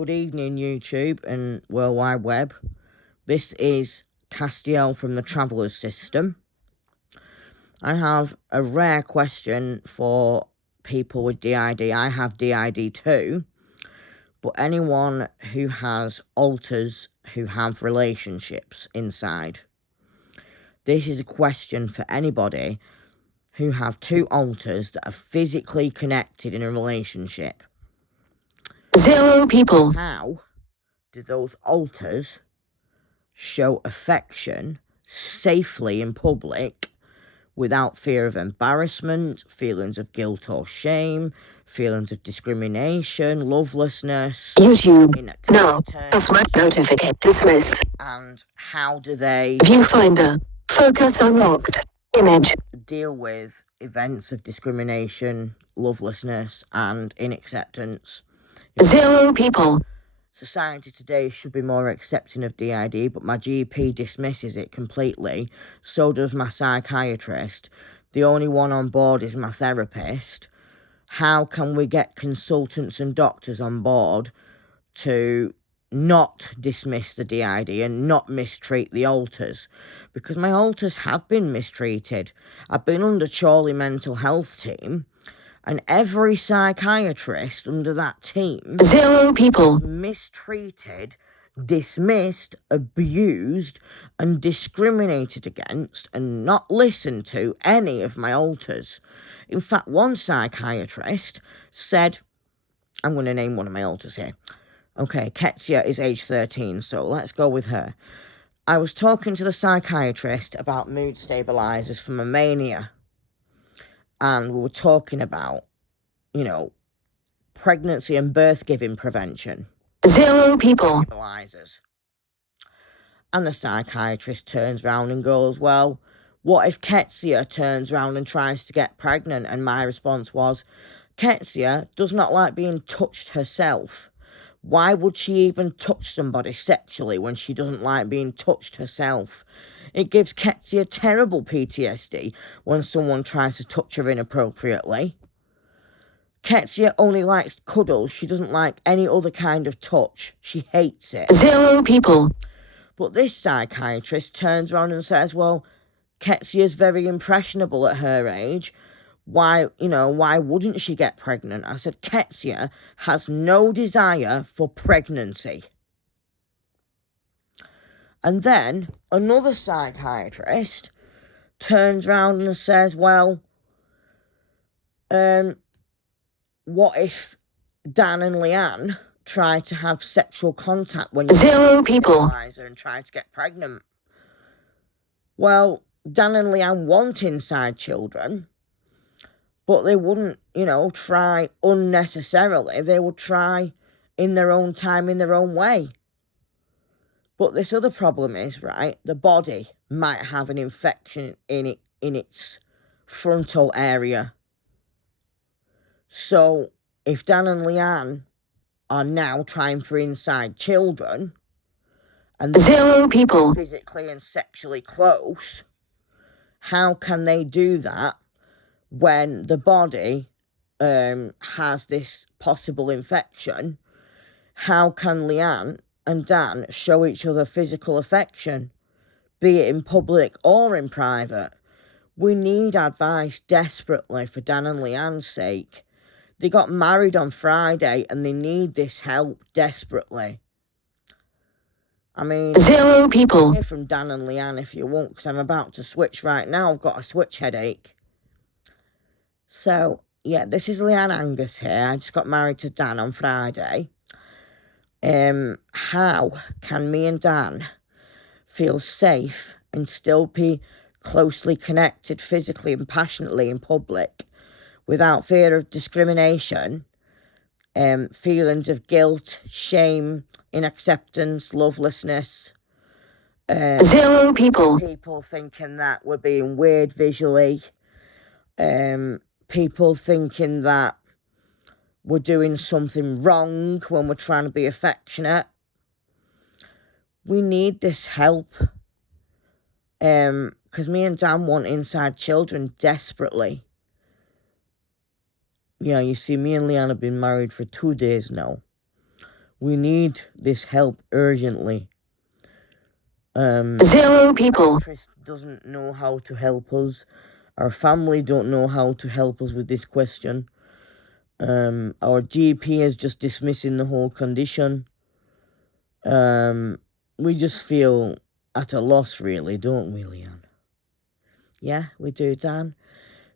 Good evening, YouTube and World Wide Web. This is Castiel from the Traveller's System. I have a rare question for people with DID. I have DID too, but anyone who has alters who have relationships inside. This is a question for anybody who have two alters that are physically connected in a relationship. 0 people. How do those alters show affection safely in public without fear of embarrassment, feelings of guilt or shame, feelings of discrimination, lovelessness, YouTube. Now, inacceptance, smart notification. Dismiss. and how do they Viewfinder. Focus unlocked. Image. deal with events of discrimination, lovelessness, and inacceptance? 0 people. Society today should be more accepting of DID, but my GP dismisses it completely. So does my psychiatrist. The only one on board is my therapist. How can we get consultants and doctors on board to not dismiss the DID and not mistreat the alters? Because my alters have been mistreated. I've been under Chorley mental health team, and every psychiatrist under that team 0 people. mistreated, dismissed, abused, and discriminated against and not listened to any of my alters. In fact, one psychiatrist said, I'm going to name one of my alters here. Okay, Ketsia is age 13, so let's go with her. I was talking to the psychiatrist about mood stabilizers for my mania. And we were talking about, pregnancy and birth-giving prevention. 0 people. Stabilizers. And the psychiatrist turns round and goes, well, what if Ketsia turns round and tries to get pregnant? And my response was, Ketsia does not like being touched herself. Why would she even touch somebody sexually when she doesn't like being touched herself? It gives Ketsia terrible PTSD when someone tries to touch her inappropriately. Ketsia only likes cuddles. She doesn't like any other kind of touch. She hates it. 0 people. But this psychiatrist turns around and says, well, Ketsia's very impressionable at her age. Why wouldn't she get pregnant? I said, Ketsia has no desire for pregnancy. And then another psychiatrist turns around and says, well, what if Dan and Leanne try to have sexual contact when you 0 people. and try to get pregnant? Well, Dan and Leanne want inside children, but they wouldn't, try unnecessarily. They would try in their own time, in their own way. But this other problem is, right, the body might have an infection in its frontal area. So if Dan and Leanne are now trying for inside children, and 0 people. physically and sexually close, how can they do that when the body has this possible infection? How can Leanne and Dan show each other physical affection, be it in public or in private? We need advice desperately for Dan and Leanne's sake. They got married on Friday and they need this help desperately. I mean, 0 people. hear from Dan and Leanne if you want, because I'm about to switch right now. I've got a switch headache. So, yeah, this is Leanne Angus here. I just got married to Dan on Friday. How can me and Dan feel safe and still be closely connected physically and passionately in public without fear of discrimination, feelings of guilt, shame, inacceptance, lovelessness? 0 people. People thinking that we're being weird visually. People thinking that we're doing something wrong when we're trying to be affectionate. We need this help. Because me and Dan want inside children desperately. Yeah, you see, me and Leanne have been married for 2 days now. We need this help urgently. 0 people. Psychiatrist doesn't know how to help us. Our family don't know how to help us with this question. Our GP is just dismissing the whole condition. We just feel at a loss, really, don't we, Leanne? Yeah, we do, Dan.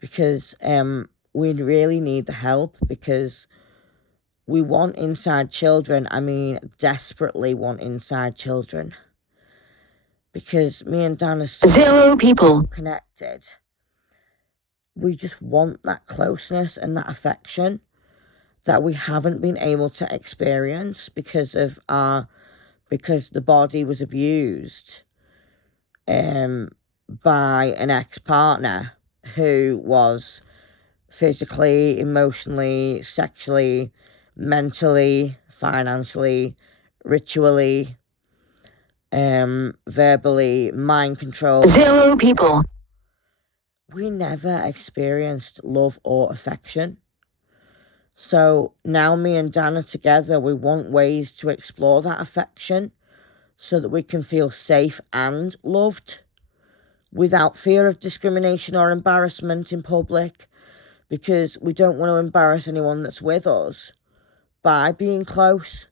Because we really need the help, because we want inside children. I mean, desperately want inside children. Because me and Dan are so 0 people. connected. We just want that closeness and that affection that we haven't been able to experience because the body was abused by an ex-partner who was physically, emotionally, sexually, mentally, financially, ritually, verbally, mind control. 0 people. We never experienced love or affection. So now me and Dan are together. We want ways to explore that affection so that we can feel safe and loved without fear of discrimination or embarrassment in public, because we don't want to embarrass anyone that's with us by being close.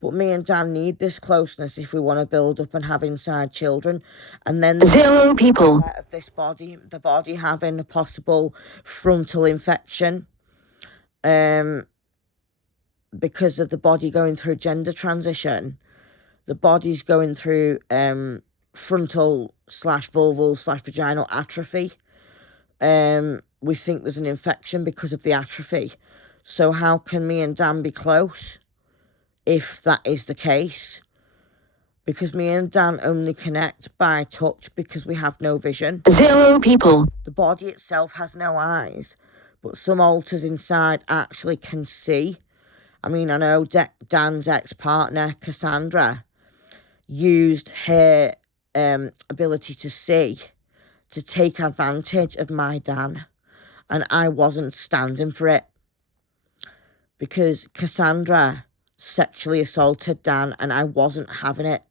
But me and Dan need this closeness if we want to build up and have inside children. And then 0 people. Of this body, the body having a possible frontal infection, because of the body going through gender transition. The body's going through frontal/vulval/vaginal atrophy. We think there's an infection because of the atrophy. So how can me and Dan be close if that is the case? Because me and Dan only connect by touch because we have no vision. 0 people. The body itself has no eyes, but some alters inside actually can see. I mean, I know Dan's ex-partner, Cassandra, used her ability to see to take advantage of my Dan, and I wasn't standing for it, because Cassandra sexually assaulted Dan and I wasn't having it.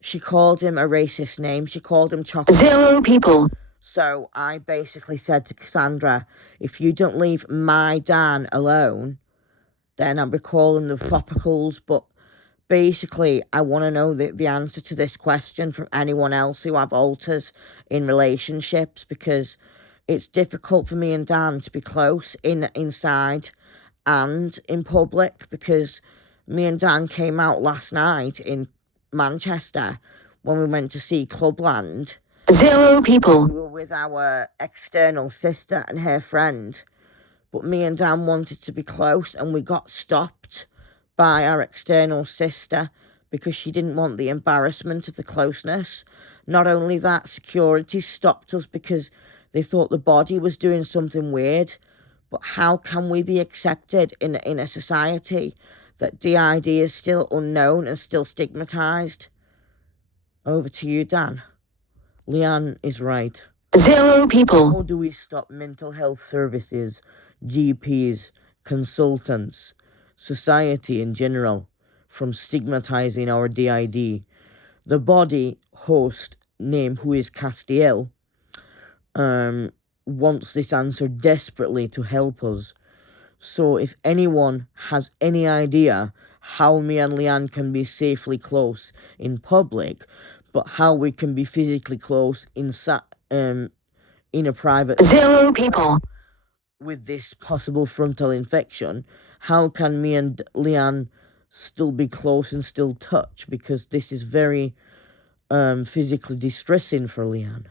She called him a racist name. She called him chocolate. 0 people. So I basically said to Cassandra, if you don't leave my Dan alone, then I'll be calling the Tropicals. But basically, I want to know the answer to this question from anyone else who have alters in relationships, because it's difficult for me and Dan to be close inside and in public, because me and Dan came out last night in Manchester when we went to see Clubland. 0 people. We were with our external sister and her friend, but me and Dan wanted to be close, and we got stopped by our external sister because she didn't want the embarrassment of the closeness. Not only that, security stopped us because they thought the body was doing something weird. But how can we be accepted in a society that DID is still unknown and still stigmatised? Over to you, Dan. Leanne is right. 0 people. How do we stop mental health services, GPs, consultants, society in general from stigmatising our DID? The body host name, who is Castiel, wants this answer desperately to help us. So if anyone has any idea how me and Leanne can be safely close in public, but how we can be physically close in a private 0 people. with this possible frontal infection, how can me and Leanne still be close and still touch? Because this is very physically distressing for Leanne.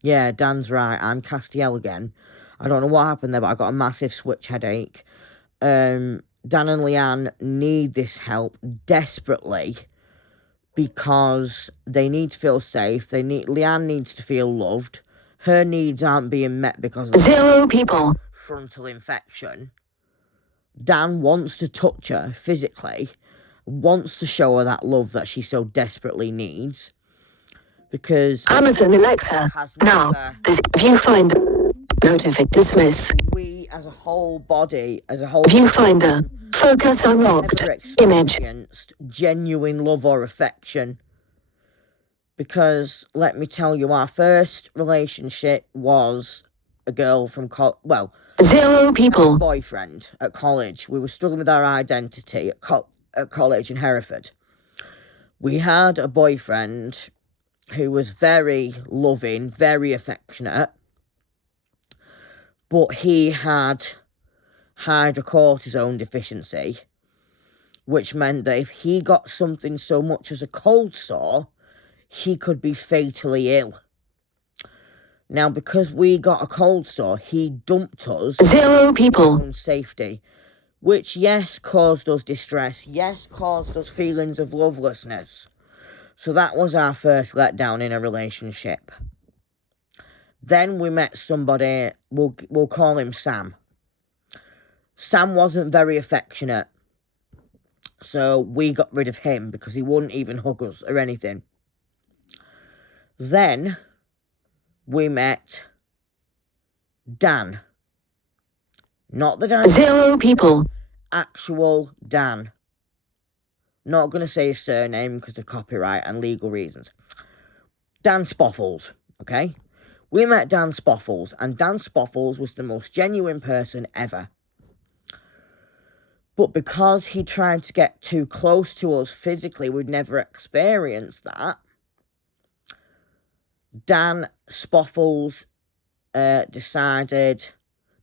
Yeah, Dan's right. I'm Castiel again. I don't know what happened there, but I got a massive switch headache. Dan and Leanne need this help desperately because they need to feel safe. Leanne needs to feel loved. Her needs aren't being met because of 0 people. frontal infection. Dan wants to touch her physically, wants to show her that love that she so desperately needs, because Amazon Alexa. Now, this viewfinder. Notification dismiss. we as a whole body, as a whole Viewfinder. Focus unlocked. Never Image. experienced genuine love or affection. Because, let me tell you, our first relationship was a girl from, 0 people. boyfriend at college. We were struggling with our identity at college in Hereford. We had a boyfriend who was very loving, very affectionate, but he had hydrocortisone deficiency, which meant that if he got something so much as a cold sore, he could be fatally ill. Now, because we got a cold sore, he dumped us 0 people. for our own safety, which, yes, caused us distress, yes, caused us feelings of lovelessness. So that was our first letdown in a relationship. Then we met somebody, we'll call him Sam. Sam wasn't very affectionate, so we got rid of him because he wouldn't even hug us or anything. Then we met Dan. Not the Dan. 0 people. Actual Dan. Not going to say his surname because of copyright and legal reasons. Dan Spoffles, okay? We met Dan Spoffles, and Dan Spoffles was the most genuine person ever. But because he tried to get too close to us physically, we'd never experienced that. Dan Spoffles decided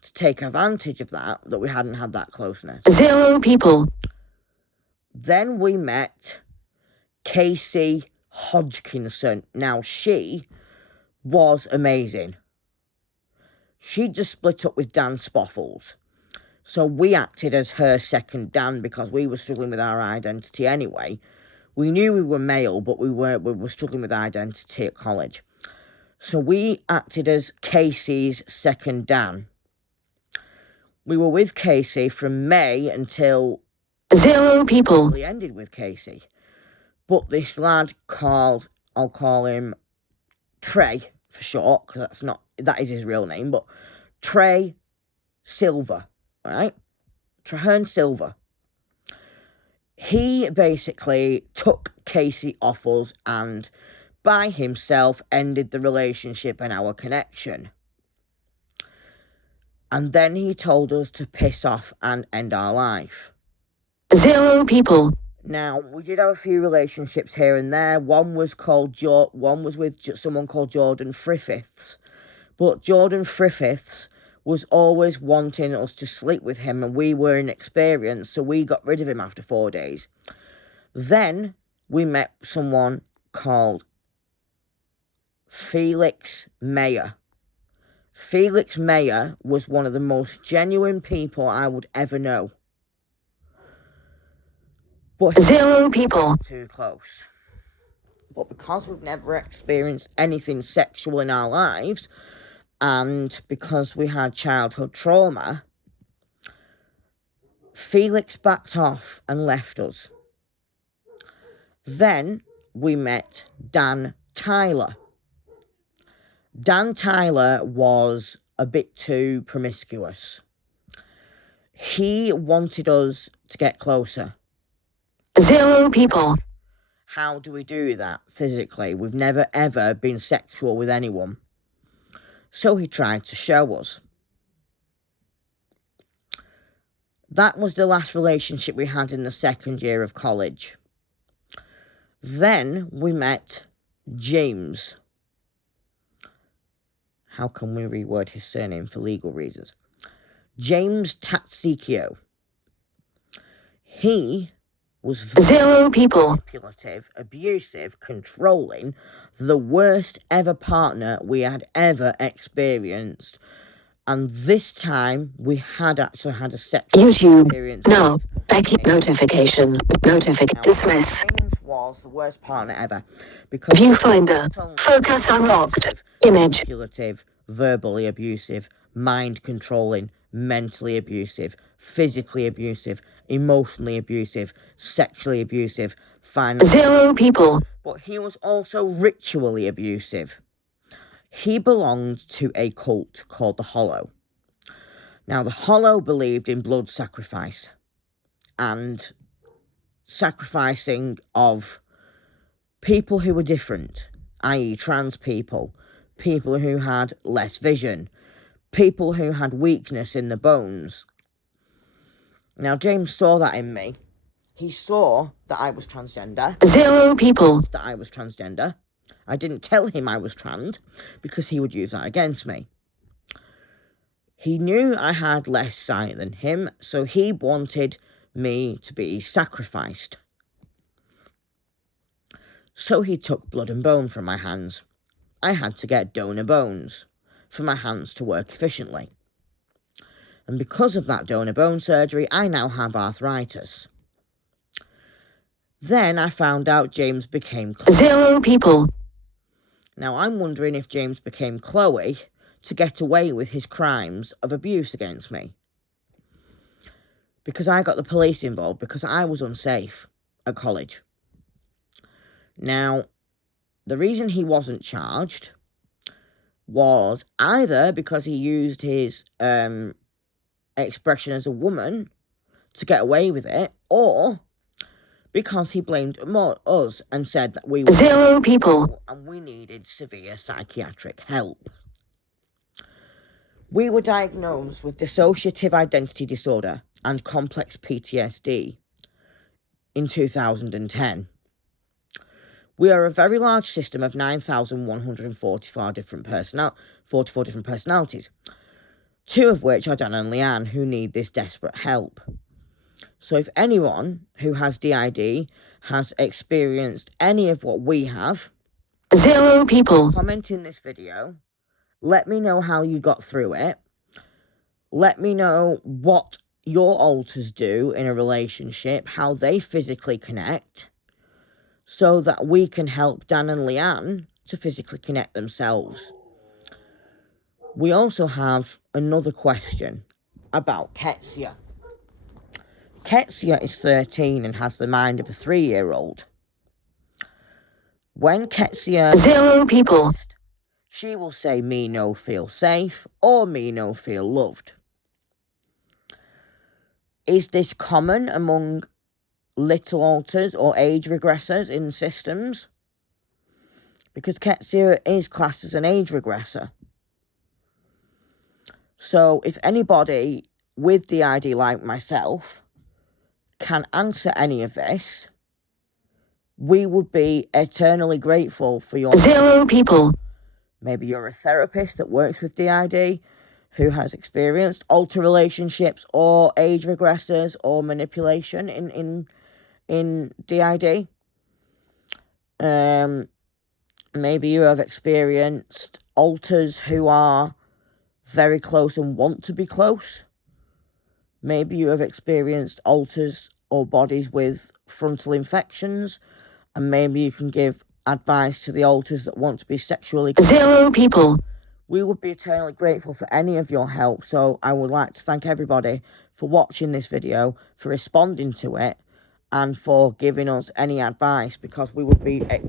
to take advantage of that we hadn't had that closeness. 0 people. Then we met Casey Hodgkinson. Now, she was amazing. She just split up with Dan Spoffles. So we acted as her second Dan because we were struggling with our identity anyway. We knew we were male, but we were struggling with identity at college. So we acted as Casey's second Dan. We were with Casey from May until 0 people. we ended with Casey. But this lad called, I'll call him Trey for short, because that is his real name, but Trey Silver, right? Treherne Silver. He basically took Casey off us and by himself ended the relationship and our connection. And then he told us to piss off and end our life. 0 people. Now, we did have a few relationships here and there. One was with someone called Jordan Friffiths. But Jordan Friffiths was always wanting us to sleep with him, and we were inexperienced, so we got rid of him after 4 days. Then we met someone called Felix Mayer. Felix Mayer was one of the most genuine people I would ever know. But 0 people. Too close. But because we've never experienced anything sexual in our lives, and because we had childhood trauma, Felix backed off and left us. Then we met Dan Tyler. Dan Tyler was a bit too promiscuous. He wanted us to get closer. 0 people. How do we do that physically? We've never ever been sexual with anyone. So he tried to show us. That was the last relationship we had in the second year of college. Then we met James. How can we reword his surname for legal reasons? James Tatsikio. He was 0 people. manipulative, abusive, controlling, the worst ever partner we had ever experienced. And this time, we had actually had a sexual YouTube. experience. No. Becky. Notification. Dismiss. James was the worst partner ever. Because Viewfinder. Focus unlocked. Image. manipulative, verbally abusive, mind controlling, mentally abusive, physically abusive, emotionally abusive, sexually abusive, financially. 0 people. But he was also ritually abusive. He belonged to a cult called the Hollow. Now, the Hollow believed in blood sacrifice. and sacrificing of people who were different, i.e. trans people, people who had less vision, people who had weakness in the bones. Now, James saw that in me. He saw that I was transgender. 0 people. That I was transgender. I didn't tell him I was trans because he would use that against me. He knew I had less sight than him, so he wanted me to be sacrificed. So he took blood and bone from my hands. I had to get donor bones for my hands to work efficiently. And because of that donor bone surgery, I now have arthritis. Then I found out James became Chloe. 0 people. Now I'm wondering if James became Chloe to get away with his crimes of abuse against me. Because I got the police involved because I was unsafe at college. Now, the reason he wasn't charged was either because he used his expression as a woman to get away with it, or because he blamed us and said that we were 0 people and we needed severe psychiatric help. We were diagnosed with dissociative identity disorder and complex PTSD in 2010. We are a very large system of 9,144 different personalities, 2 of which are Dan and Leanne, who need this desperate help. So if anyone who has DID has experienced any of what we have, 0 people. comment in this video. Let me know how you got through it. Let me know what your alters do in a relationship, how they physically connect, so that we can help Dan and Leanne to physically connect themselves. We also have another question about Ketsia. Ketsia is 13 and has the mind of a 3-year-old. When Ketsia 0 people. She will say me no feel safe or me no feel loved. Is this common among little alters or age regressors in systems? Because Ketsia is classed as an age regressor. So if anybody with DID like myself can answer any of this, we would be eternally grateful for your 0 people. Maybe you're a therapist that works with DID who has experienced alter relationships or age regressors or manipulation in DID. Maybe you have experienced alters who are very close and want to be close. Maybe you have experienced alters or bodies with frontal infections, and maybe you can give advice to the alters that want to be sexually 0 people. We would be eternally grateful for any of your help. So I would like to thank everybody for watching this video, for responding to it, and for giving us any advice, because we would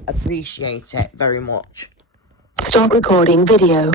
appreciate it very much. Stop recording video.